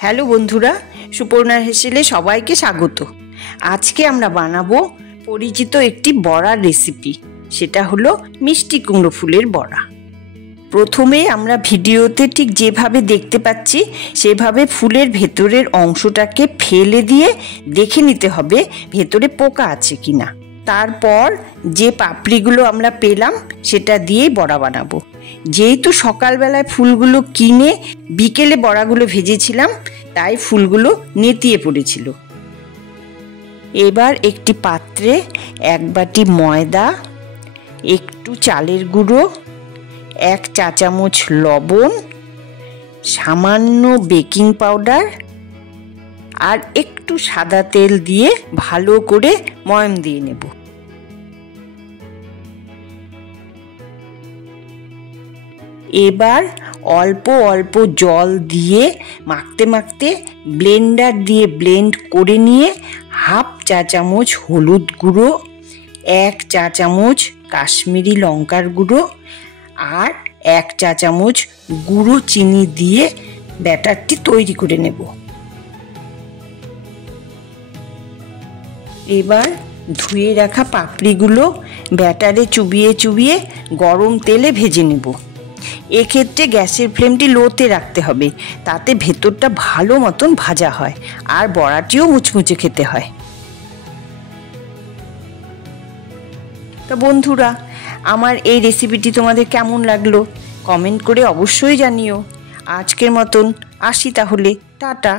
Hello বন্ধুরা, সুপর্ণার হেসেলে সবাইকে স্বাগত। আজকে আমরা বানাবো পরিচিত একটি বড়ার রেসিপি। সেটা হলো মিষ্টি কুমড়ো ফুলের বড়া। প্রথমে আমরা ভিডিওতে ঠিক যেভাবে দেখতে পাচ্ছি সেভাবে ফুলের ভেতরের অংশটাকে ফেলে দিয়ে দেখে নিতে হবে ভেতরে পোকা আছে কিনা। তারপর যে পাপড়িগুলো আমরা পেলাম সেটা দিয়েই বড়া বানাবো। যেহেতু সকালবেলায় ফুলগুলো কিনে বিকেলে বড়াগুলো ভেজেছিলাম, তাই ফুলগুলো নেতিয়ে পড়েছিল। এবার একটি পাত্রে 1 বাটি ময়দা, একটু চালের গুঁড়ো, 1 চা চামচ লবণ, সামান্য বেকিং পাউডার আর একটু সাদা তেল দিয়ে ভালো করে ময়াম দিয়ে নেব। এবার অল্প অল্প জল দিয়ে মাখতে মাখতে ব্লেন্ডার দিয়ে ব্লেন্ড করে নিয়ে 1/2 চা চামচ হলুদ গুঁড়ো, 1 চা চামচ কাশ্মীরি লঙ্কার গুঁড়ো আর 1 চা চামচ গুঁড়ো চিনি দিয়ে ব্যাটারটি তৈরি করে নেব। এবার ধুয়ে রাখা পাপড়িগুলো ব্যাটারে চুবিয়ে চুবিয়ে গরম তেলে ভেজে নেব। এক্ষেত্রে গ্যাসের ফ্লেমটি লোতে রাখতে হবে, তাতে ভেতরটা ভালো মতন ভাজা হয় আর বড়াটিও মুচমুচে খেতে হয়। তা বন্ধুরা, আমার এই রেসিপিটি তোমাদের কেমন লাগলো কমেন্ট করে অবশ্যই জানিও। আজকের মতন আসি তাহলে, টাটা।